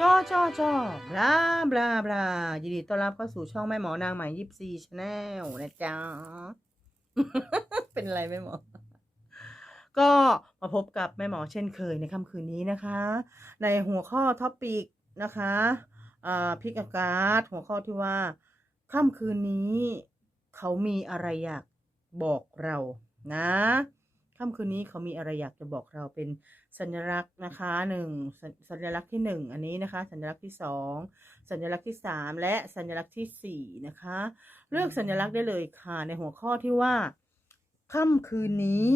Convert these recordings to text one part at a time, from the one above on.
จ้อจ้อจ้อบลาบลาบลายินดีต้อนรับเข้าสู่ช่องแม่หมอนางใหม่ยิปซีชาแนลนะจ๊ะ เป็นอะไรแม่หมอ ก็มาพบกับแม่หมอเช่นเคยในค่ำคืนนี้นะคะ ในหัวข้อท็อปิกนะคะอ่าพิกอากาศหัวข้อที่ว่าค่ำคืนนี้ เขามีอะไรอยากบอกเรานะ ค่ำคืนนี้เขามีอะไรอยากจะบอกเราเป็นสัญลักษณ์นะคะหนึ่งสสัญลักษณ์ที่หนึ่งอันนี้นะคะ สัญลักษณ์ที่สองสัญลักษณ์ที่สามและสัญลักษณ์ที่สี่นะคะ เลือกสัญลักษณ์ได้เลยค่ะ ในหัวข้อที่ว่าค่ำคืนนี้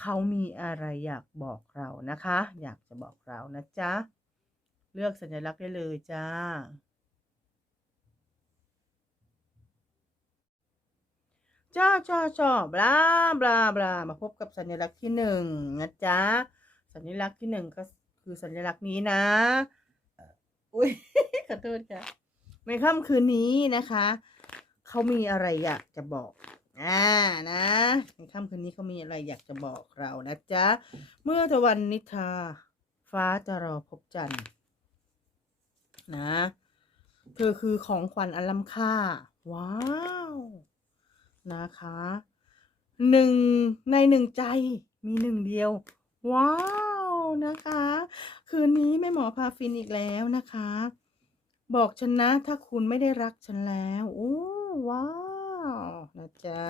เขามีอะไรอยากบอกเรานะคะ อยากจะบอกเรานะจ๊ะเลือกสัญลักษณ์ได้เลยจ้า จ้าจ้าจ้าบลาบลาบลามาพบกับสัญลักษณ์ที่หนึ่งนะจ๊ะ สัญลักษณ์ที่หนึ่งก็คือสัญลักษณ์นี้นะอุ้ยขอโทษค่ะในค่ำคืนนี้นะคะ เขามีอะไรอยากจะบอกอ่านะในค่ำคืนนี้เขามีอะไรอยากจะบอกเรานะจ๊ะ เมื่อตะวันนิทราฟ้าจะรอพบจันทร์นะ เธอคือของขวัญอันล้ำค่า ว้าว นะคะหนึ่งในหนึ่งใจมีหนึ่งเดียว ว้าวนะคะ คืนนี้แม่หมอพาฟินอีกแล้วนะคะ บอกฉันนะถ้าคุณไม่ได้รักฉันแล้วโอ้ว้าวนะจ๊ะ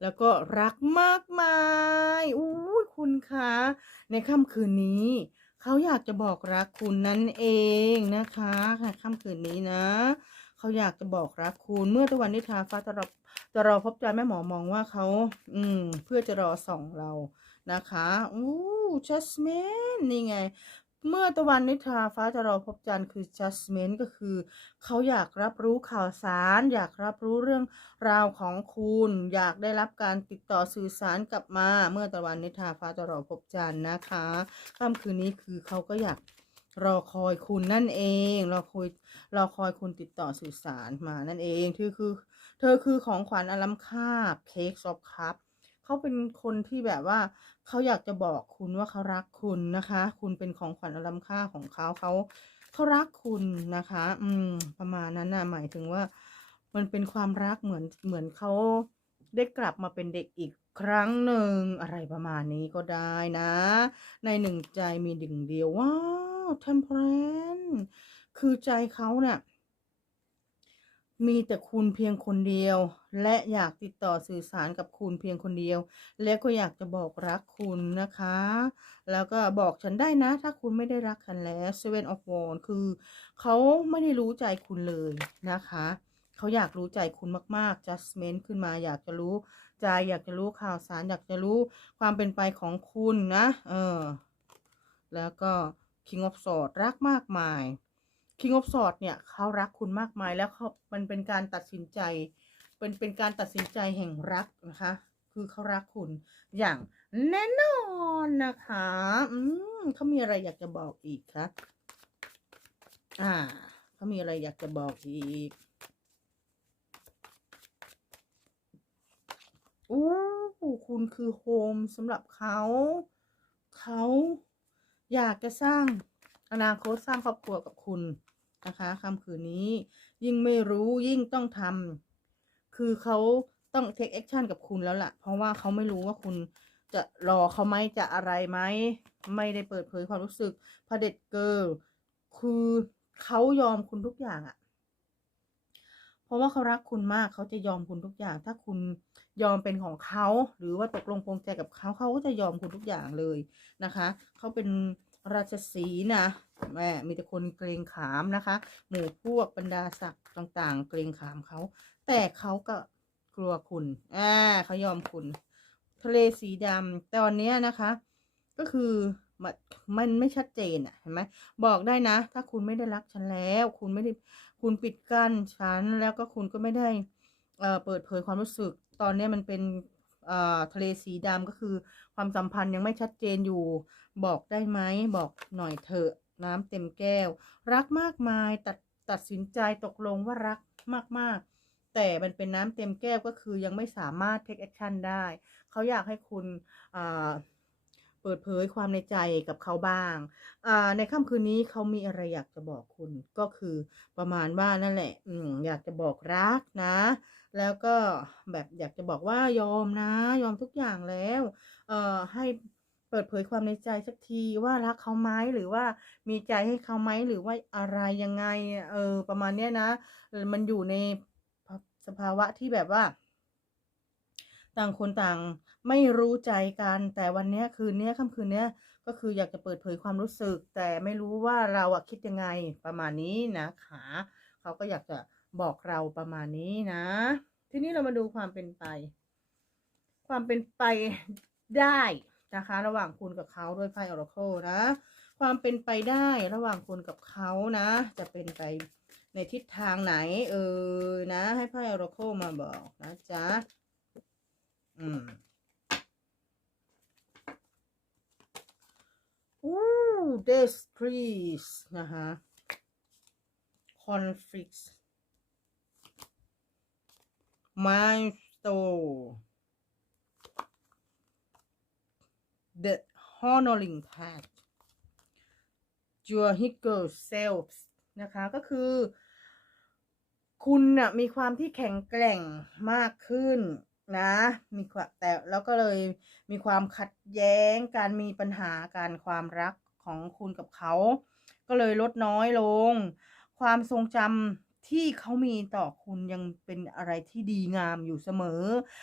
แล้วก็รักมากมายอู้คุณคะในค่ำคืนนี้เขาอยากจะบอกรักคุณนั่นเองนะคะค่ะค่ำคืนนี้นะ เขาอยากจะบอกรักคุณ เมื่อตะวันนิทราฟ้าจะรอจะรอพบใจแม่หมอมองว่าเขา อืม เพื่อจะรอส่องเรานะคะอู้จัสมินนี่ไง เมื่อตะวันนิทราฟ้าจะรอพบจันทร์คือ judgment ก็คือ เขาอยากรับรู้ข่าวสาร อยากรับรู้เรื่องราวของคุณ อยากได้รับการติดต่อสื่อสารกลับมา เมื่อตะวันนิทราฟ้าจะรอพบจันทร์นะคะค่ำคืนนี้คือเขาก็อยาก รอคอยคุณนั่นเองรอคอยรอคอยคุณติดต่อสื่อสารมานั่นเองคือคือ เธอคือของขวัญอล้ำค่า Cakes of Cup เขาเป็นคนที่แบบว่าเขาอยากจะบอกคุณว่าเขารักคุณนะคะ คุณเป็นของขวัญอล้ำค่าของเขาเขาเขารักคุณนะคะ อืม ประมาณนั้นนะหมายถึงว่า มันเป็นความรักเหมือนเหมือนเขาได้กลับมาเป็นเด็กอีกครั้งหนึ่งอะไรประมาณนี้ก็ได้นะ ในหนึ่งใจมีดึงเดียวว้า เทมเพลนคือใจเขาเนี่ยมีแต่คุณเพียงคนเดียว และอยากติดต่อสื่อสารกับคุณเพียงคนเดียว และก็อยากจะบอกรักคุณนะคะ แล้วก็บอกฉันได้นะ ถ้าคุณไม่ได้รักฉันแล้ว Seven of Wands คือเขาไม่ได้รู้ใจคุณเลยนะคะเขาอยากรู้ใจคุณมากๆ judgment ขึ้นมาอยากจะรู้ใจอยากจะรู้ข่าวสารอยากจะรู้ความเป็นไปของคุณนะ เออ แล้วก็ King of Swords รักมากมาย King of Swords เนี่ยเขารักคุณมากมายแล้วเขามันเป็นการตัดสินใจ เป็นเป็นการตัดสินใจแห่งรักนะคะ คือเขารักคุณอย่างแน่นอนนะคะ อืมเขามีอะไรอยากจะบอกอีกคะอ่าเขามีอะไรอยากจะบอกอีกอู้คุณคือโฮมสำหรับเขา เขา อยากจะสร้างอนาคตสร้างครอบครัวกับคุณนะคะคำคืนนี้ ยิ่งไม่รู้ยิ่งต้องทำคือเขาต้องเทคแอคชั่นกับคุณแล้วล่ะ เพราะว่าเขาไม่รู้ว่าคุณจะรอเขาไหมจะอะไรไหมไม่ได้เปิดเผยความรู้สึกพเด็จเกิร์ลคือเขายอมคุณทุกอย่างอะ เพราะว่าเขารักคุณมากเขาจะยอมคุณทุกอย่าง ถ้าคุณยอมเป็นของเขาหรือว่าตกลงปรงใจกับเขาเขาก็จะยอมคุณทุกอย่างเลยนะคะเขาเป็นราชสีนะแม่มีแต่คนเกรงขามนะคะ หมู่พวกบรรดาศักดิ์ต่างๆ เกรงขามเขาแต่เขาก็กลัวคุณอ่าเขายอมคุณ ทะเลสีดำตอนนี้นะคะ ก็คือมันมันไม่ชัดเจนอะเห็นไหมบอกได้นะ ถ้าคุณไม่ได้รักฉันแล้ว คุณไม่ได้ คุณปิดกั้นฉันแล้วก็คุณก็ไม่ได้เปิดเผยความรู้สึก ตอนนี้มันเป็นทะเลสีดำก็คือ ความสัมพันธ์ยังไม่ชัดเจนอยู่ บอกได้ไหมบอกหน่อยเถอะน้ำเต็มแก้ว รักมากมายตัดตัดสินใจตกลงว่ารักมากๆ แต่มันเป็นน้ำเต็มแก้วก็คือยังไม่สามารถ take action ได้ เขาอยากให้คุณอ่า เปิดเผยความในใจกับเขาบ้างอ่าในค่ำคืนนี้เขามีอะไรอยากจะบอกคุณก็คือประมาณว่านั่นแหละ อืมอยากจะบอกรักนะ แล้วก็แบบอยากจะบอกว่ายอมนะ ยอมทุกอย่างแล้ว เอ่อให้เปิดเผยความในใจสักทีว่ารักเขาไหมหรือว่ามีใจให้เขาไหมหรือว่าอะไรยังไง เออ ประมาณเนี้ยนะมันอยู่ในสภาวะที่แบบว่า ต่างคนต่างไม่รู้ใจกัน แต่วันนี้คืนนี้ค่ำคืนนี้ก็คืออยากจะเปิดเผยความรู้สึก แต่ไม่รู้ว่าเราอะคิดยังไงประมาณนี้นะคะเขาก็อยากจะบอกเราประมาณนี้นะ ทีนี้เรามาดูความเป็นไป ความเป็นไปได้นะคะ ระหว่างคุณกับเขาด้วยไพ่ออร์ c l e นะ ความเป็นไปได้ระหว่างคุณกับเขานะ จะเป็นไปในทิศทางไหน เออนะ ให้ไพ่ออร์ c l e มาบอกนะจ๊ะ อืมอู้ this please นะคะ conflict milestone the honoring path your higher selves นะคะ ก็คือ คุณนะ่ะมีความที่แข็งแกร่งมากขึ้น นะ มีความแต่แล้วก็เลยมีความขัดแย้งการมีปัญหาการความรักของคุณกับเขา ก็เลยลดน้อยลง ความทรงจำ ที่เขามีต่อคุณยังเป็นอะไรที่ดีงามอยู่เสมอ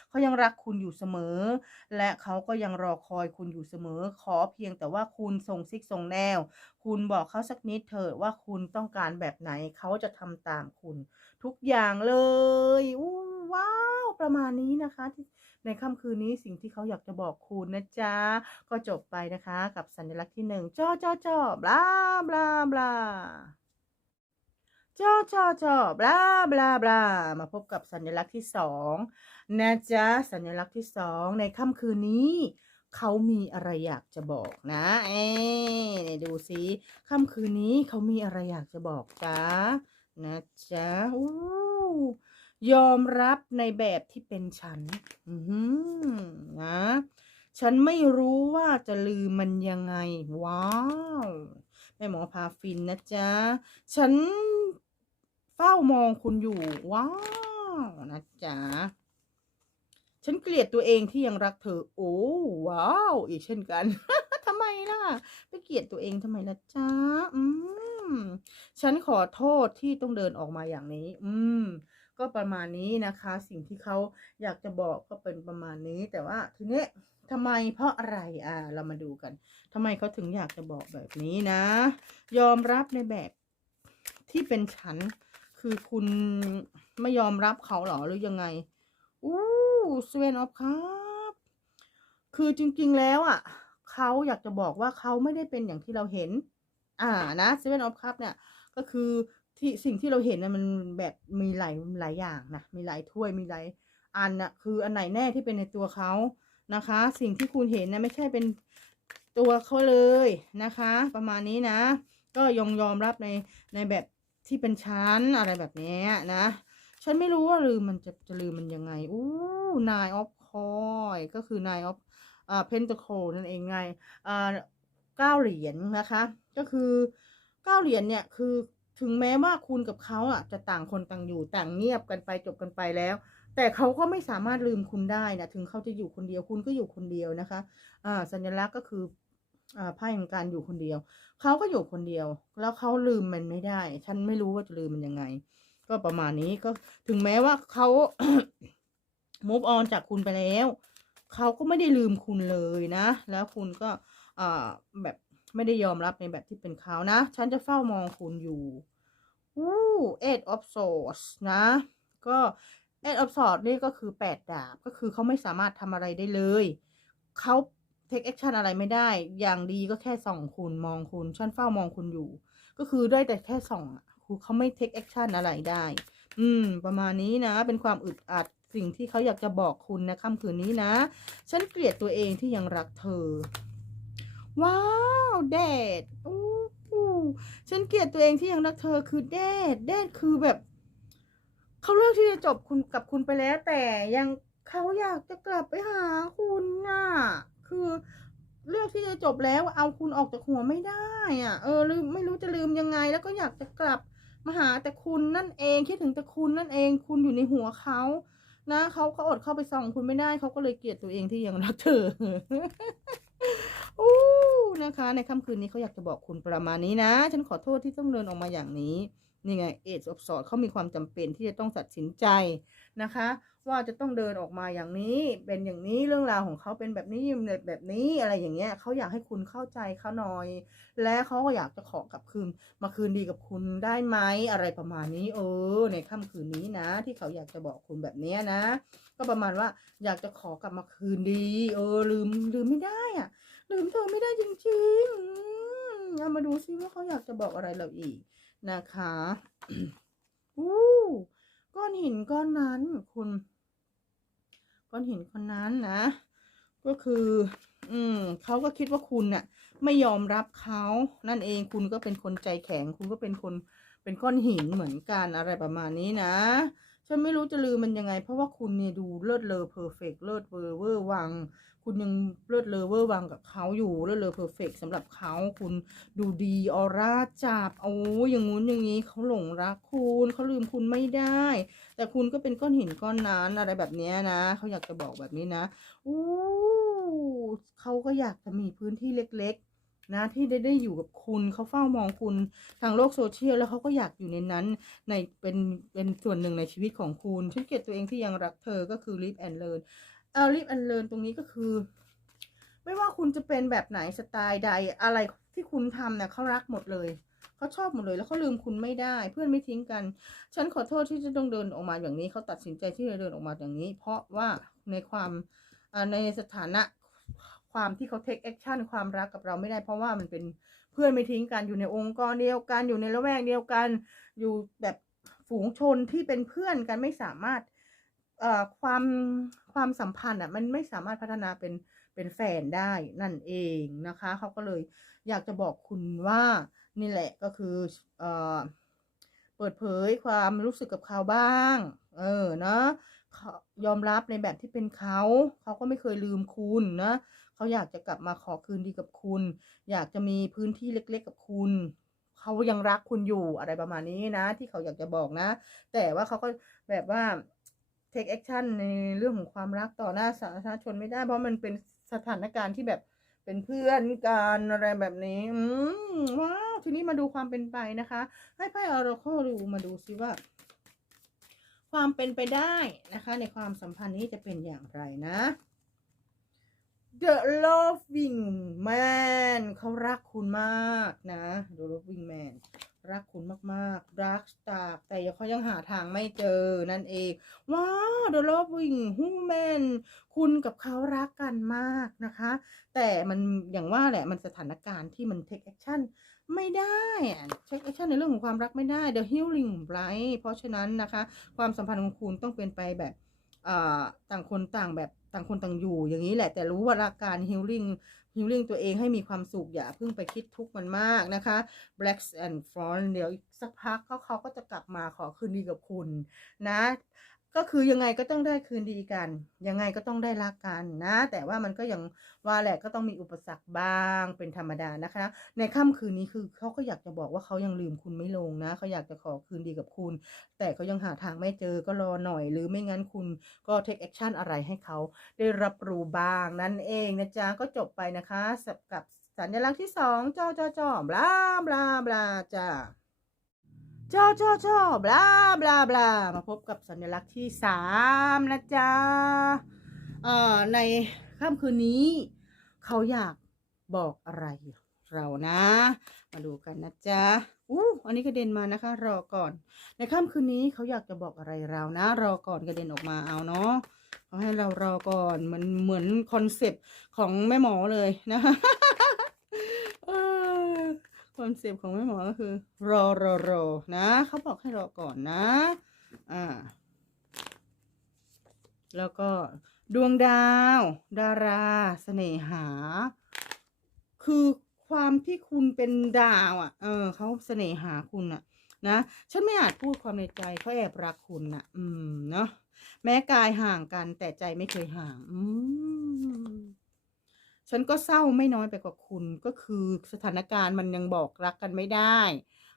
เขายังรักคุณอยู่เสมอ และเขาก็ยังรอคอยคุณอยู่เสมอ ขอเพียงแต่ว่าคุณส่งซิกส่งแนว คุณบอกเขาสักนิดเถอะว่าคุณต้องการแบบไหนเขาจะทำตามคุณ ทุกอย่างเลยอู้ว้าวประมาณนี้นะคะในค่ำคืนนี้สิ่งที่เขาอยากจะบอกคุณนะจ๊ะ ก็จบไปนะคะ กับสัญลักษณ์ที่หนึ่งจ้อจ้อจ้อบลาบลาบลา จอจอจอบลาบลาบลามาพบกับสัญลักษณ์ที่สองนะจ๊ะสัญลักษณ์ที่สองในค่ำคืนนี้ เขามีอะไรอยากจะบอกนะเอ๊ดูสิค่ำคืนนี้เขามีอะไรอยากจะบอกจ๊ะนะจ๊ะอู้ยอมรับในแบบที่เป็นฉัน อืนะ ฉันไม่รู้ว่าจะลืมมันยังไง ว้าวแม่หมอพาฟินนะจ๊ะ ฉัน เฝ้ามองคุณอยู่ ว้าวนะจ๊ะฉันเกลียดตัวเองที่ยังรักเธอ โอ้ว้าว อีกเช่นกันทำไมล่ะ ไปเกลียดตัวเองทำไมล่ะจ๊ะอืมฉันขอโทษที่ต้องเดินออกมาอย่างนี้ อืม ก็ประมาณนี้นะคะ สิ่งที่เขาอยากจะบอกก็เป็นประมาณนี้ แต่ว่าทีนี้ทำไมเพราะอะไรอ่า เรามาดูกันทำไมเขาถึงอยากจะบอกแบบนี้นะ ยอมรับในแบบที่เป็นฉัน คือคุณไม่ยอมรับเขาหรอหรือยังไง อู้สเวนออฟครับ คือจริงๆแล้วอะ เขาอยากจะบอกว่าเขาไม่ได้เป็นอย่างที่เราเห็น อ่านะเซเว่นออฟคัพเนี่ย ก็คือที่สิ่งที่เราเห็นนะมันแบบมีหลายหลายอย่างนะ มีหลายถ้วยมีหลายอันนะคืออันไหนแน่ที่เป็นในตัวเขานะคะ สิ่งที่คุณเห็นนะไม่ใช่เป็นตัวเขาเลยนะคะ ประมาณนี้นะ ก็ยอมยอมรับในในแบบ ที่เป็นชั้นอะไรแบบนี้นะ ฉันไม่รู้ว่าลืมมันจะจะลืมมันยังไงอู้นายออฟคอยก็คือนายออฟอ่าเพนตโคนั่นเองไงอ่าเก้าเหรียญนะคะ ก็คือเก้าเหรียญเนี่ยคือถึงแม้ว่าคุณกับเขาอะจะต่างคนต่างอยู่ต่างเงียบกันไปจบกันไปแล้ว แต่เขาก็ไม่สามารถลืมคุณได้นะถึงเขาจะอยู่คนเดียวคุณก็อยู่คนเดียวนะคะอ่าสัญลักษณ์ก็คือ ไพ่แห่งการอยู่คนเดียว เขาก็อยู่คนเดียว แล้วเขาลืมมันไม่ได้ ฉันไม่รู้ว่าจะลืมมันยังไง ก็ประมาณนี้ก็ถึงแม้ว่าเขา move on จากคุณไปแล้ว เขาก็ไม่ได้ลืมคุณเลยนะ แล้วคุณก็อ่าแบบไม่ได้ยอมรับในแบบที่เป็นเขานะ ฉันจะเฝ้ามองคุณอยู่อู้ eight of swords นะ ก็ eight of swords นี่ก็คือแปดดาบ ก็คือเขาไม่สามารถทำอะไรได้เลย เขา take action อะไรไม่ได้ อย่างดีก็แค่ส่องคุณมองคุณฉันเฝ้ามองคุณอยู่ ก็คือได้แต่แค่ส่องคือเขาไม่ take action อะไรได้ อืม ประมาณนี้นะ เป็นความอึดอัดสิ่งที่เขาอยากจะบอกคุณนะค่ำคืนนี้นะ ฉันเกลียดตัวเองที่ยังรักเธอ ว้าวแดดอู้หูฉันเกลียดตัวเองที่ยังรักเธอคือแดดแดดคือแบบ เขาเลือกที่จะจบคุณกับคุณไปแล้ว แต่ยังเขาอยากจะกลับไปหาคุณน่ะ คือเลือกที่จะจบแล้วเอาคุณออกจากหัวไม่ได้อะ เออลืมไม่รู้จะลืมยังไง แล้วก็อยากจะกลับมาหาแต่คุณนั่นเองคิดถึงแต่คุณนั่นเอง คุณอยู่ในหัวเขานะเขาเขาอดเข้าไปส่องคุณไม่ได้เขาก็เลยเกลียดตัวเองที่ยังรักเธออู้นะคะ ในค่ำคืนนี้เขาอยากจะบอกคุณประมาณนี้นะ ฉันขอโทษที่ต้องเดินออกมาอย่างนี้นี่ไงเอจอบสอดเขามีความจำเป็นที่จะต้องตัดสินใจนะคะ ว่าจะต้องเดินออกมาอย่างนี้ เป็นอย่างนี้เรื่องราวของเขาเป็นแบบนี้แบบนี้อะไรอย่างเงี้ยเขาอยากให้คุณเข้าใจเขาหน่อย และเขาก็อยากจะขอกลับคืน มาคืนดีกับคุณได้ไหมอะไรประมาณนี้ เออ ในค่ำคืนนี้นะ ที่เขาอยากจะบอกคุณแบบเนี้ยนะ ก็ประมาณว่าอยากจะขอกลับมาคืนดี เออ ลืมลืมไม่ได้อะลืมเธอไม่ได้จริงๆเอามาดูซิว่าเขาอยากจะบอกอะไรเราอีกนะคะอู้ก้อนหินก้อนนั้นคุณ ก้อนหินคนนั้นนะ ก็คือ อืมเขาก็คิดว่าคุณน่ะ ไม่ยอมรับเขานั่นเองคุณก็เป็นคนใจแข็ง คุณก็เป็นคนเป็นก้อนหินเหมือนกันอะไรประมาณนี้นะฉันไม่รู้จะลืมมันยังไง เพราะว่าคุณเนี่ยดูเลิศเลอเพอร์เฟกเลิศเวอร์เวอร์วัง คุณยังเลิศเลอเวอร์วังกับเขาอยู่เลิศเลอเพอร์เฟกสำหรับเขาคุณดูดีออร่าจับโอ้ยอย่างงู้นอย่างนี้เขาหลงรักคุณเขาลืมคุณไม่ได้ แต่คุณก็เป็นก้อนหินก้อนนั้นอะไรแบบนี้นะเขาอยากจะบอกแบบนี้นะอู้เขาก็อยากจะมีพื้นที่เล็ก ๆ นะ ที่ได้ได้อยู่กับคุณเขาเฝ้ามองคุณทางโลกโซเชียลแล้วเขาก็อยากอยู่ในนั้นในเป็นเป็นส่วนหนึ่งในชีวิตของคุณฉันเกลียดตัวเองที่ยังรักเธอก็คือ live and learn เออ live and learn ตรงนี้ก็คือ ไม่ว่าคุณจะเป็นแบบไหนสไตล์ใดอะไรที่คุณทำเนี่ยเขารักหมดเลยเขาชอบหมดเลยแล้วเขาลืมคุณไม่ได้ เพื่อนไม่ทิ้งกัน ฉันขอโทษที่จะต้องเดินออกมาอย่างนี้เขาตัดสินใจที่จะเดินออกมาอย่างนี้ เพราะว่าในความในสถานะความที่เขา take action ความรักกับเราไม่ได้เพราะว่ามันเป็นเพื่อนไม่ทิ้งกันอยู่ในองค์กรเดียวกันอยู่ในละแวกเดียวกัน อยู่แบบฝูงชนที่เป็นเพื่อนกันไม่สามารถ เอ่อความความสัมพันธ์อะมันไม่สามารถพัฒนาเป็นเป็นแฟนได้นั่นเองนะคะเขาก็เลยอยากจะบอกคุณว่านี่แหละก็คือเอ่อเปิดเผยความรู้สึกกับเขาบ้าง เออเนาะเขายอมรับในแบบที่เป็นเขา เขาก็ไม่เคยลืมคุณนะเขาอยากจะกลับมาขอคืนดีกับคุณ อยากจะมีพื้นที่เล็ก ๆ กับคุณ เขายังรักคุณอยู่อะไรประมาณนี้นะ ที่เขาอยากจะบอกนะ แต่ว่าเขาก็แบบว่า take action ในเรื่องของความรักต่อหน้าสาธารณชนไม่ได้ เพราะมันเป็นสถานการณ์ที่แบบเป็นเพื่อนกันอะไรแบบนี้ อืมว้าวทีนี้มาดูความเป็นไปนะคะ ให้ไพ่ออราคิลดูมาดูซิว่า ความเป็นไปได้นะคะ ในความสัมพันธ์นี้จะเป็นอย่างไรนะ The Loving Man เขารักคุณมากนะ The Loving Man รักคุณมากๆ รักจากแต่เขายังหาทางไม่เจอนั่นเอง ว้าว The Loving Woman คุณกับเขารักกันมากนะคะ แต่มันอย่างว่าแหละมันสถานการณ์ที่มัน take action ไม่ได้อะ take action ในเรื่องของความรักไม่ได้ The Healing Bright เพราะฉะนั้นนะคะ ความสัมพันธ์ของคุณต้องเป็นไปแบบต่างคนต่างแบบต่างคนต่างอยู่อย่างนี้แหละ แต่รู้ว่ารักการ healing ฮิลลิ่งตัวเองให้มีความสุขอย่าเพิ่งไปคิดทุกข์มันมากนะคะ Black and Front เดี๋ยวอีกสักพักเขาเขาก็จะกลับมาขอคืนดีกับคุณนะ ก็คือยังไงก็ต้องได้คืนดีกัน ยังไงก็ต้องได้รักกันนะ แต่ว่ามันก็ยังว่าแหละก็ต้องมีอุปสรรคบ้างเป็นธรรมดานะคะ ในค่ำคืนนี้คือเขาก็อยากจะบอกว่าเขายังลืมคุณไม่ลงนะเขาอยากจะขอคืนดีกับคุณ แต่เขายังหาทางไม่เจอก็รอหน่อย หรือไม่งั้นคุณก็ take action อะไรให้เขาได้รับรู้บ้างนั่นเองนะจ๊ะก็จบไปนะคะกับสัญลักษณ์ที่สองจอจอจอบลาบลาบลาจ้า จอจอจอบลาบลาบลามาพบกับสัญลักษณ์ที่สามนะจ๊ะเอ่อในค่ำคืนนี้ เขาอยากบอกอะไรเรานะ มาดูกันนะจ๊ะอู้อันนี้กระเด็นมานะคะ รอก่อน ในค่ำคืนนี้เขาอยากจะบอกอะไรเรานะ รอก่อนกระเด็นออกมาเอาเนาะเขาให้เรารอก่อนเหมือนเหมือนคอนเซปต์ของแม่หมอเลยนะ คอนเซปต์ของแม่หมอก็คือ รอรอรอนะเขาบอกให้รอก่อนนะ อ่า แล้วก็ดวงดาว ดาราเสน่หา คือความที่คุณเป็นดาวอะ เออเขาเสน่หาคุณอะ นะฉันไม่อาจพูดความในใจเขาแอบรักคุณน่ะ อืมเนาะแม้กายห่างกันแต่ใจไม่เคยห่าง อืม ฉันก็เศร้าไม่น้อยไปกว่าคุณ ก็คือสถานการณ์มันยังบอกรักกันไม่ได้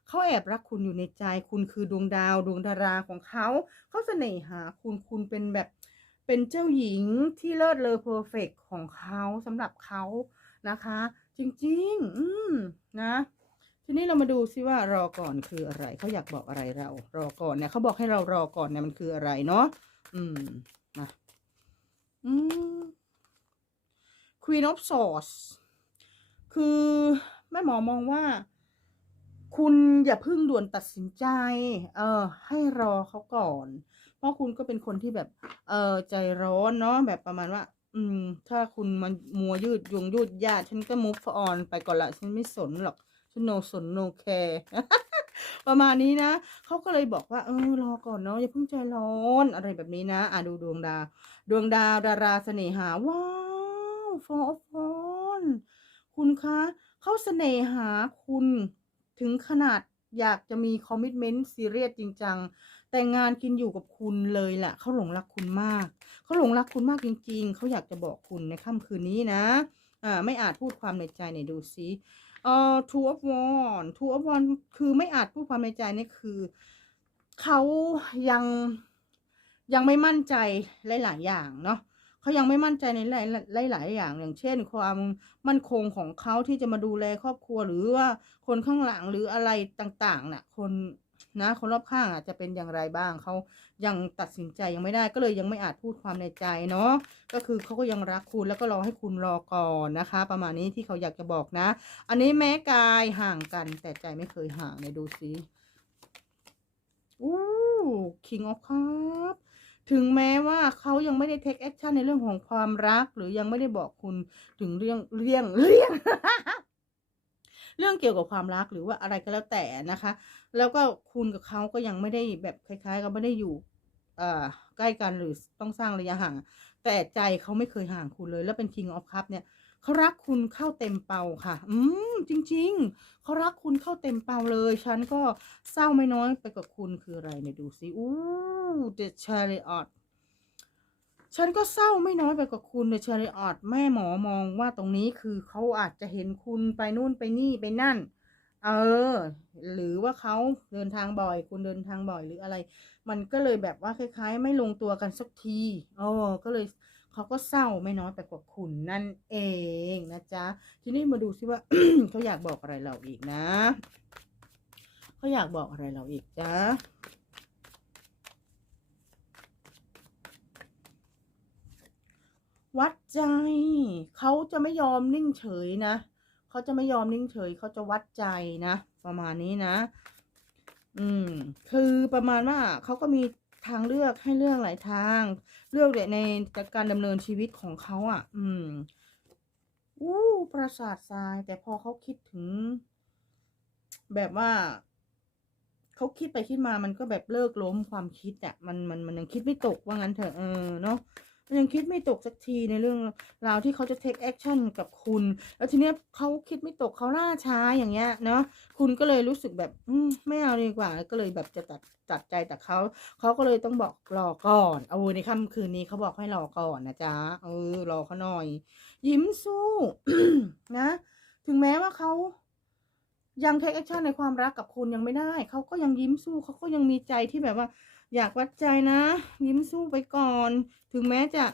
เขาแอบรักคุณอยู่ในใจ คุณคือดวงดาวดวงดาราของเขา เขาเสน่หาคุณ คุณเป็นแบบเป็นเจ้าหญิงที่เลิศเลอเพอร์เฟกของเขาสำหรับเขานะคะ จริง ๆ อืมนะ ทีนี้เรามาดูซิว่ารอก่อนคืออะไร เขาอยากบอกอะไรเรา รอก่อนเนี่ยเขาบอกให้เรารอก่อนเนี่ยมันคืออะไรเนาะ อืมนะ อืม Queen of Swords คือแม่หมอมองว่า คุณอย่าเพิ่งด่วนตัดสินใจ เออ ให้รอเขาก่อน เพราะคุณก็เป็นคนที่แบบ เออใจร้อนเนาะแบบประมาณว่า อืม ถ้าคุณมันมัวยืดยงยืดยาฉันก็ move on ไปก่อนละ ฉันไม่สนหรอกฉัน no สน no care ประมาณนี้นะเขาก็เลยบอกว่า เออรอก่อนเนาะอย่าเพิ่งใจร้อนอะไรแบบนี้นะ อะดูดวงดาว ดวงดาวดาราเสน่หาว้า ว four of wands คุณคะเขาเสน่หาคุณถึงขนาดอยากจะมีคอมมิ t เมนต์ซีเรียสจริงจัง แต่งานกินอยู่กับคุณเลยแหละเขาหลงรักคุณมาก เขาหลงรักคุณมากจริง ๆ เขาอยากจะบอกคุณในค่ำคืนนี้นะอ่าไม่อาจพูดความในใจไหนดูซิเอ่อ two of wands two of wands คือไม่อาจพูดความในใจนี่คือเขายังยังไม่มั่นใจหลายๆอย่างเนาะ เขายังไม่มั่นใจในหลายหลายอย่างอย่างเช่น ความมั่นคงของเขาที่จะมาดูแลครอบครัวหรือว่าคนข้างหลังหรืออะไรต่างๆน่ะ คนนะคนรอบข้างอาจจะเป็นอย่างไรบ้างเขายังตัดสินใจยังไม่ได้ก็เลยยังไม่อาจพูดความในใจเนาะก็คือเขาก็ยังรักคุณแล้วก็รอให้คุณรอก่อนนะคะ ประมาณนี้ที่เขาอยากจะบอกนะ อันนี้แม้กายห่างกัน แต่ใจไม่เคยห่างเลยดูสิอู้ King of Cups ถึงแม้ว่าเขายังไม่ได้เทคแอคชั่นในเรื่องของความรัก หรือยังไม่ได้บอกคุณถึงเรื่องเรื่องเรื่องเรื่องเกี่ยวกับความรักหรือว่าอะไรก็แล้วแต่นะคะ แล้วก็คุณกับเขาก็ยังไม่ได้แบบคล้ายๆกับไม่ได้อยู่เอ่อใกล้กันหรือต้องสร้างระยะห่าง แต่ใจเขาไม่เคยห่างคุณเลย แล้วเป็น King of Cup เนี่ย เขารักคุณเข้าเต็มเป่าค่ะ อืมจริง ๆเขารักคุณเข้าเต็มเป่าเลย ฉันก็เศร้าไม่น้อยไปกับคุณคืออะไรเนี่ยดูสิอู้ The Chariot ฉันก็เศร้าไม่น้อยไปกว่าคุณ The Chariot แม่หมอมองว่าตรงนี้คือเขาอาจจะเห็นคุณไปนู่นไปนี่ไปนั่น เออ หรือว่าเขาเดินทางบ่อย คุณเดินทางบ่อยหรืออะไร มันก็เลยแบบว่าคล้าย ๆ ไม่ลงตัวกันสักทีเออก็เลย เขาก็เศร้าไม่น้อยไปกว่าคุณนั่นเองนะจ๊ะ ทีนี้มาดูซิว่าเขาอยากบอกอะไรเราอีกนะเขาอยากบอกอะไรเราอีกจ๊ะวัดใจ เขาจะไม่ยอมนิ่งเฉยนะ เขาจะไม่ยอมนิ่งเฉย เขาจะวัดใจนะ ประมาณนี้นะ อืม คือประมาณว่าเขาก็มี ทางเลือกให้เลือกหลายทาง เลือกในการดำเนินชีวิตของเขาอะ อืมอู้ประสาททราย แต่พอเขาคิดถึง แบบว่าเขาคิดไปคิดมามันก็แบบเลิกล้มความคิดอะมันมันมันยังคิดไม่ตกว่างั้นเถอะเออเนาะ ยังคิดไม่ตกสักทีในเรื่องราวที่เขาจะ take action กับคุณ แล้วทีเนี้ยเขาคิดไม่ตกเขาล่าช้าอย่างเงี้ยเนาะคุณก็เลยรู้สึกแบบไม่เอาดีกว่า ก็เลยแบบจะตัดตัดใจแต่เขาเขาก็เลยต้องบอกรอก่อนเอาในค่ำคืนนี้เขาบอกให้รอก่อนนะจ๊ะเออรอเขาหน่อย ยิ้มสู้นะ ถึงแม้ว่าเขายังเทคแอคชั่นในความรักกับคุณยังไม่ได้ เขาก็ยังยิ้มสู้เขาก็ยังมีใจที่แบบว่า อยากวัดใจนะ ยิ้มสู้ไปก่อน ถึงแม้จะ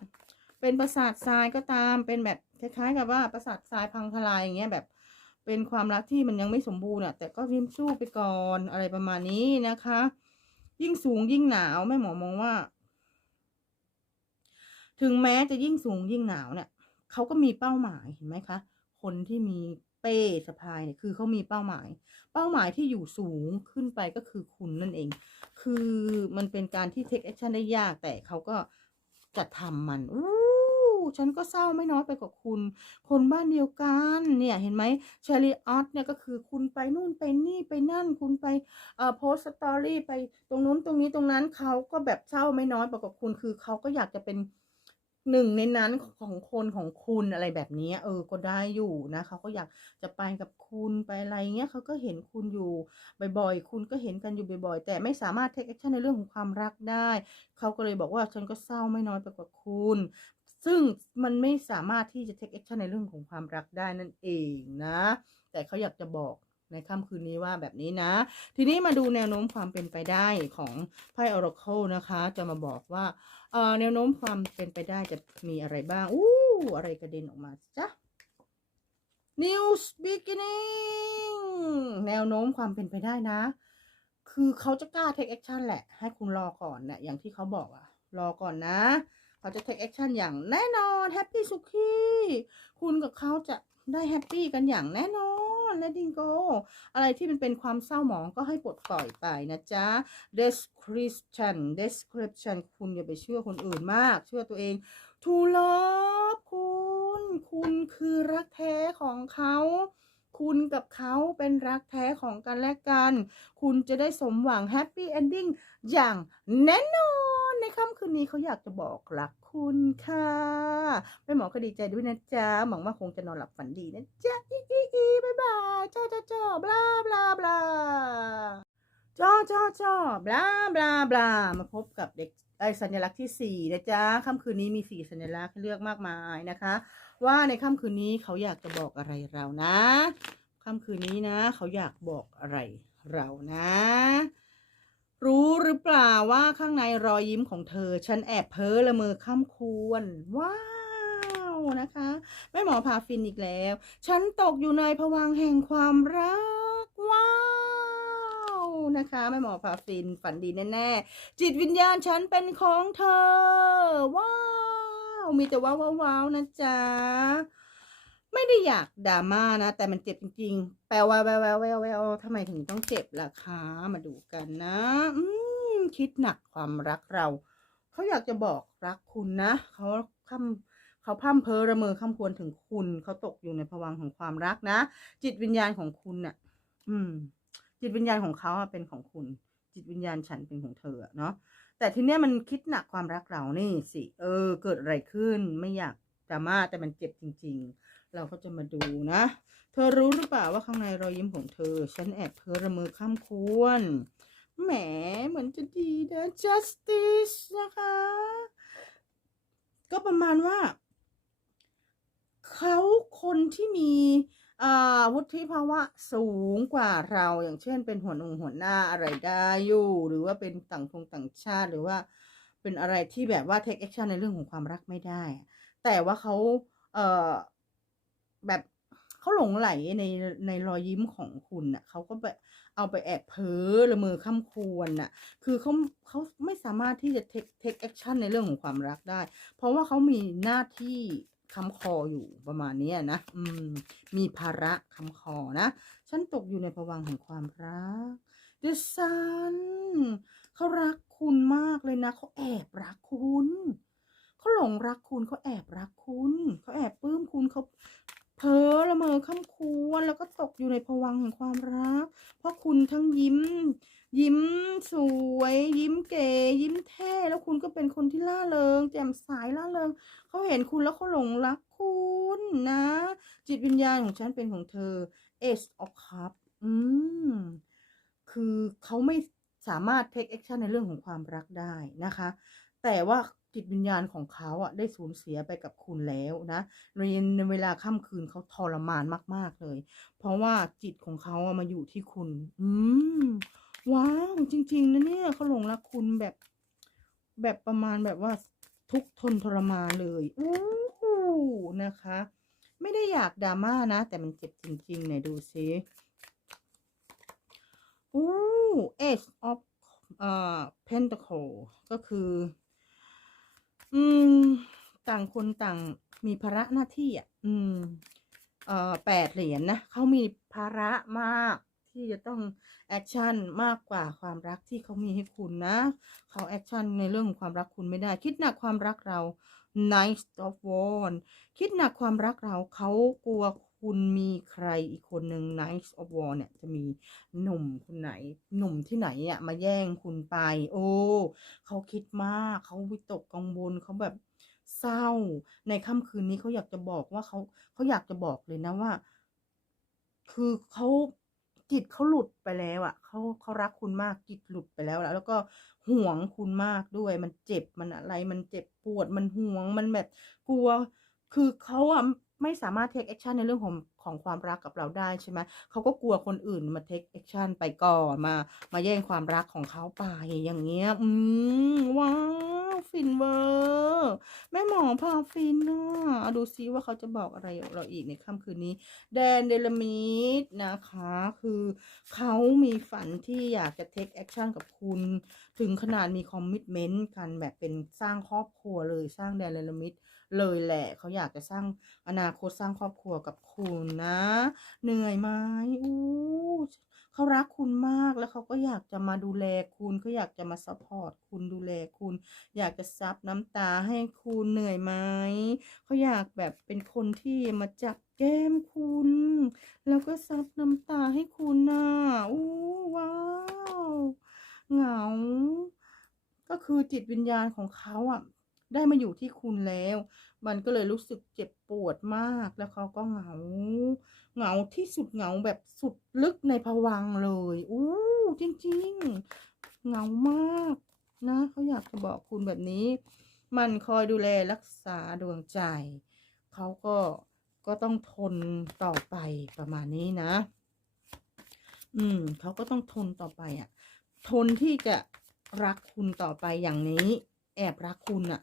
เป็นประสาททรายก็ตาม เป็นแบบคล้ายๆ กับว่าประสาททรายพังทลายอย่างเงี้ยแบบ เป็นความรักที่มันยังไม่สมบูรณ์อะแต่ก็ยิ้มสู้ไปก่อนอะไรประมาณนี้นะคะ ยิ่งสูงยิ่งหนาวแม่หมอมองว่า ถึงแม้จะยิ่งสูงยิ่งหนาวเนี่ยเขาก็มีเป้าหมายเห็นไหมคะคนที่มีเป้สะพายเนี่ยคือเขามีเป้าหมาย เป้าหมายที่อยู่สูงขึ้นไปก็คือคุณนั่นเอง คือมันเป็นการที่ take action ได้ยากแต่เขาก็จะทำมันอู้ฉันก็เศร้าไม่น้อยไปกว่าคุณ คนบ้านเดียวกัน เนี่ยเห็นไหมชอรี่ออตเนี่ยก็คือคุณไปนู่นไปนี่ไปนั่น คุณไปเอ่อโพสสตอรี่ไปตรงนู้นตรงนี้ตรงนั้นเขาก็แบบเศร้าไม่น้อยไปกว่าคุณ คือเขาก็อยากจะเป็น หนึ่งในนั้นของคนของคุณอะไรแบบนี้เออก็ได้อยู่นะเขาก็อยากจะไปกับคุณไปอะไรเงี้ยเขาก็เห็นคุณอยู่บ่อยๆคุณก็เห็นกันอยู่บ่อยๆ แต่ไม่สามารถ take action ในเรื่องของความรักได้ เขาก็เลยบอกว่าฉันก็เศร้าไม่น้อยไปกว่าคุณ ซึ่งมันไม่สามารถที่จะ take action ในเรื่องของความรักได้นั่นเองนะ แต่เขาอยากจะบอกในค่ำคืนนี้ว่าแบบนี้นะ ทีนี้มาดูแนวโน้มความเป็นไปได้ของไพ่ Oracle นะคะ จะมาบอกว่า เอ่อแนวโน้มความเป็นไปได้จะมีอะไรบ้าง อู้อะไรกระเด็นออกมาจ้ะ News beginning แนวโน้มความเป็นไปได้นะ คือเขาจะกล้า take action แหละ ให้คุณรอก่อนเนี่ยอย่างที่เขาบอกอะรอก่อนนะ เขาจะ take action อย่างแน่นอน happy สุขีคุณกับเขาจะได้แฮปปี้กันอย่างแน่นอน letting go อะไรที่มันเป็นความเศร้าหมองก็ให้ปลดปล่อยไปนะจ๊ะ description description คุณอย่าไปเชื่อคนอื่นมาก เชื่อตัวเอง to love คุณ คุณคือรักแท้ของเขาคุณกับเขาเป็นรักแท้ของกันและกัน คุณจะได้สมหวัง happy ending อย่างแน่นอน ในค่ำคืนนี้เขาอยากจะบอกรักคุณค่ะแม่หมอก็ดีใจด้วยนะจ๊ะหวังว่าคงจะนอนหลับฝันดีนะจ๊ะอีอีอีบายบายจ้าจ้าจ้าบลาบลาบลาจ้าจ้าจ้าบลาบลาบลามาพบกับเด็กไอสัญลักษณ์ที่สี่นะจ๊ะค่ำคืนนี้มีสี่สัญลักษณ์ให้เลือกมากมายนะคะ ว่าในค่ำคืนนี้เขาอยากจะบอกอะไรเรานะ ค่ำคืนนี้นะ เขาอยากบอกอะไรเรานะ รู้หรือเปล่าว่าข้างในรอยยิ้มของเธอ ฉันแอบเพ้อละเมอค่ำควรว้าวนะคะแม่หมอพาฟินอีกแล้ว ฉันตกอยู่ในภวังแห่งความรัก ว้าวนะคะแม่หมอพาฟินฝันดีแน่ๆ จิตวิญญาณฉันเป็นของเธอ ว้าว มีแต่ว้าวว้าวๆนะจ๊ะ ไม่ได้อยากดราม่านะ แต่มันเจ็บจริง ๆ แปลว่าแววแววแววแววทำไมถึงต้องเจ็บล่ะคะมาดูกันนะอืมคิดหนักความรักเราเขาอยากจะบอกรักคุณนะเขาคำเขาพร่ำเพ้อระเมอคำควรถึงคุณเขาตกอยู่ในภวังของความรักนะ จิตวิญญาณของคุณน่ะ อืม จิตวิญญาณของเขาเป็นของคุณ จิตวิญญาณฉันเป็นของเธอเนาะแต่ทีเนี้ยมันคิดหนักความรักเรานี่สิเออ เกิดอะไรขึ้นไม่อยากดราม่าแต่มันเจ็บจริง ๆ เราก็จะมาดูนะ เธอรู้หรือเปล่าว่าข้างในรอยยิ้มของเธอ ฉันแอบเพ้อระเมอข้ามควรแหมเหมือนจะดีนะ justice นะคะ ก็ประมาณว่า เขาคนที่มีอ่าวุฒิภาวะสูงกว่าเราอย่างเช่น เป็นหัวหนงหัวหน้าอะไรได้อยู่ หรือว่าเป็นต่างชงต่างชาติหรือว่าเป็นอะไรที่แบบว่า take action ในเรื่องของความรักไม่ได้ แต่ว่าเขาเอ่อ แบบเขาหลงไหลในในรอยยิ้มของคุณน่ะเขาก็แบบเอาไปแอบเพ้อละเมอค่ำควรน่ะ คือเขาเขาไม่สามารถที่จะ take take action ในเรื่องของความรักได้ เพราะว่าเขามีหน้าที่ค้ำคออยู่ประมาณนี้นะ อืม มีภาระค้ำคอนะ ฉันตกอยู่ในภวังค์แห่งความรัก The Sun เขารักคุณมากเลยนะ เขาแอบรักคุณ เขาหลงรักคุณ เขาแอบรักคุณ เขาแอบปลื้มคุณเขา เพ้อละเมอค่ำควรแล้วก็ตกอยู่ในภวังแห่งความรัก เพราะคุณทั้งยิ้ม ยิ้มสวย ยิ้มเก๋ยิ้มเท่แล้วคุณก็เป็นคนที่ล่าเริง แจ่มใสล่าเริงเขาเห็นคุณแล้วเขาหลงรักคุณนะ จิตวิญญาณของฉันเป็นของเธอ Ace of Cup อืมคือเขาไม่สามารถ take action ในเรื่องของความรักได้นะคะ แต่ว่า จิตวิญญาณของเขาอะได้สูญเสียไปกับคุณแล้วนะในในเวลาค่ำคืนเขาทรมานมาก ๆเลย เพราะว่าจิตของเขาอะมาอยู่ที่คุณ อืมว้าวจริง ๆนะเนี่ยเขาหลงรักคุณแบบ แบบประมาณแบบว่าทุกทนทรมานเลยอู้หูนะคะ ไม่ได้อยากดราม่านะ แต่มันเจ็บจริงๆไหนดูซิอู้ Ace of เอ่อ Pentacle ก็คือ อืม ต่างคนต่างมีภาระหน้าที่อะ อืม เอ่อแปดเหรียญนะเขามีภาระมากที่จะต้องแอคชั่นมากกว่าความรักที่เขามีให้คุณนะ เขาแอคชั่นในเรื่องของความรักคุณไม่ได้ คิดหนักความรักเรา Night of w a n คิดหนักความรักเราเขากลัว คุณมีใครอีกคนหนึ่ง Night of w a n เนี่ย จะมีหนุ่มคนไหน หนุ่มที่ไหนอะมาแย่งคุณไป โอ้เขาคิดมากเขาวิตกกังวลเขาแบบเศร้า ในค่ำคืนนี้เขาอยากจะบอกว่าเขาเขาอยากจะบอกเลยนะว่า คือเขาจิตเขาหลุดไปแล้วอะ่ะเขาเขารักคุณมากจิตหลุดไปแล้วแล้ว แล้วก็ห่วงคุณมากด้วย มันเจ็บมันอะไร มันเจ็บปวดมันห่วงมันแบบกลัว คือเขาอะ ไม่สามารถ take action ในเรื่องของของความรักกับเราได้ใช่ไหมเขาก็กลัวคนอื่นมา take action ไปก่อนมา มาแย่งความรักของเขาไปอย่างเงี้ยอืมว้าวฟินเวอร์แม่หมอพาฟินอะเอาดูซิว่าเขาจะบอกอะไรเราอีกในค่ำคืนนี้ แดนเดลมิดนะคะ คือเขามีฝันที่อยากจะ take action กับคุณ ถึงขนาดมีคอมมิ t เมนต์กันแบบเป็นสร้างครอบครัวเลยสร้างแดนเดลมิด เลยแหละเขาอยากจะสร้างอนาคตสร้างครอบครัวกับคุณนะ เหนื่อยไหมอู้เขารักคุณมากแล้วเขาก็อยากจะมาดูแลคุณเขาอยากจะมาซัพพอร์ตคุณดูแลคุณ อยากจะซับน้ำตาให้คุณเหนื่อยไหมเขาอยากแบบเป็นคนที่มาจับแก้มคุณ แล้วก็ซับน้ำตาให้คุณนะอู้ว้าวเหงา ก็คือจิตวิญญาณของเขาอะ ได้มาอยู่ที่คุณแล้ว มันก็เลยรู้สึกเจ็บปวดมากแล้วเขาก็เหงา เหงาที่สุดเหงาแบบสุดลึกในภวังเลยอู้จริง ๆ เหงามากนะเขาอยากจะบอกคุณแบบนี้ มันคอยดูแลรักษาดวงใจ เขาก็ก็ต้องทนต่อไปประมาณนี้นะ อืม เขาก็ต้องทนต่อไปอะ ทนที่จะรักคุณต่อไปอย่างนี้ แอบรักคุณอะ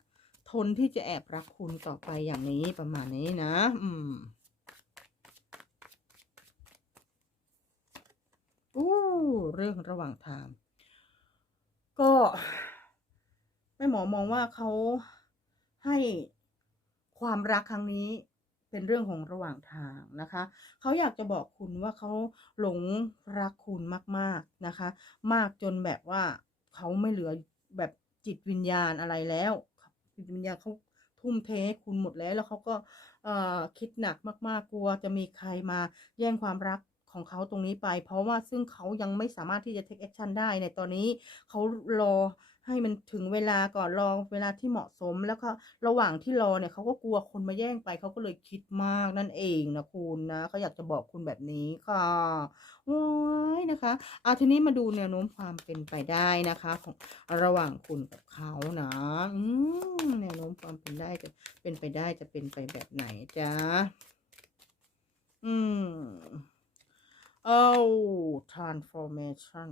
ทนที่จะแอบรักคุณต่อไปอย่างนี้ประมาณนี้นะ อืมอู้เรื่องระหว่างทางก็แม่หมอมองว่าเขาให้ความรักครั้งนี้เป็นเรื่องของระหว่างทางนะคะ เขาอยากจะบอกคุณว่าเขาหลงรักคุณมาก ๆนะคะ มากจนแบบว่าเขาไม่เหลือแบบจิตวิญญาณอะไรแล้ว จิตวิญญาณเขาทุ่มเทให้คุณหมดแล้ว แล้วเขาก็คิดหนักมากๆกลัวจะมีใครมาแย่งความรักของเขาตรงนี้ไป เพราะว่าซึ่งเขายังไม่สามารถที่จะ take action ได้ในตอนนี้เขารอ ให้มันถึงเวลาก่อนรอเวลาที่เหมาะสมแล้วก็ระหว่างที่รอเนี่ยเขาก็กลัวคนมาแย่งไปเขาก็เลยคิดมากนั่นเองนะคุณนะเขาอยากจะบอกคุณแบบนี้ค่ะว้ายนะคะเอาทีนี้มาดูแนวโน้มความเป็นไปได้นะคะของระหว่างคุณกับเขานะอืมแนวโน้มความเป็นได้จะเป็นไปได้จะเป็นไปแบบไหนจ๊ะอืม oh transformation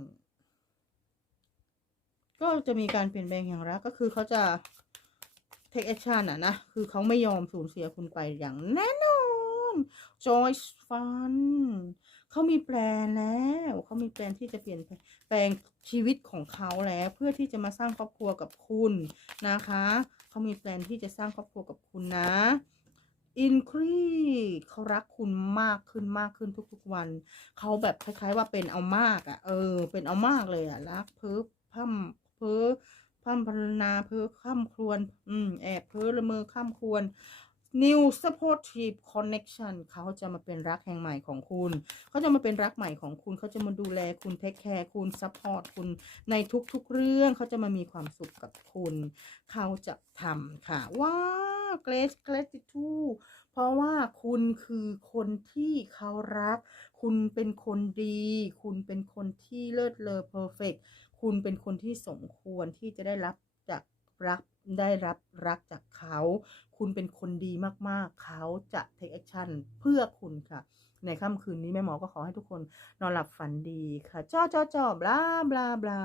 ก็จะมีการเปลี่ยนแปลงอย่างรักก็คือเขาจะ take action อะนะ คือเขาไม่ยอมสูญเสียคุณไปอย่างแน่นอน Joyce Fun เขามีแปลนแล้วเขามีแปลนที่จะเปลี่ยนแปลงชีวิตของเขาแล้ว เพื่อที่จะมาสร้างครอบครัวกับคุณนะคะเขามีแปลนที่จะสร้างครอบครัวกับคุณนะ increase เขารักคุณมากขึ้นมากขึ้นทุกๆวัน เขาแบบคล้ายๆว่าเป็นเอามากอะ่ะ เออ เป็นเอามากเลยอะ่ะ รักเพ้อพั่ม เพ้อพั่มพรรณนาเพ้อข้ามครวน อืม แอบเพ้อละเมอข้ามครวน new supportive connection เขาจะมาเป็นรักแห่งใหม่ของคุณ เขาจะมาเป็นรักใหม่ของคุณ เขาจะมาดูแลคุณเทคแคร์คุณซัพพอร์ตคุณในทุกๆเรื่อง เขาจะมามีความสุขกับคุณ เขาจะทำค่ะ ว้า great gratitude เพราะว่าคุณคือคนที่เขารัก คุณเป็นคนดี คุณเป็นคนที่เลิศเลอ perfect คุณเป็นคนที่สมควรที่จะได้รับจากรักได้รับรักจากเขา คุณเป็นคนดีมากๆ เขาจะ take action เพื่อคุณค่ะ ในค่ำคืนนี้แม่หมอก็ขอให้ทุกคนนอนหลับฝันดีค่ะ จ้อจ้อจ้อบลาบลาบลา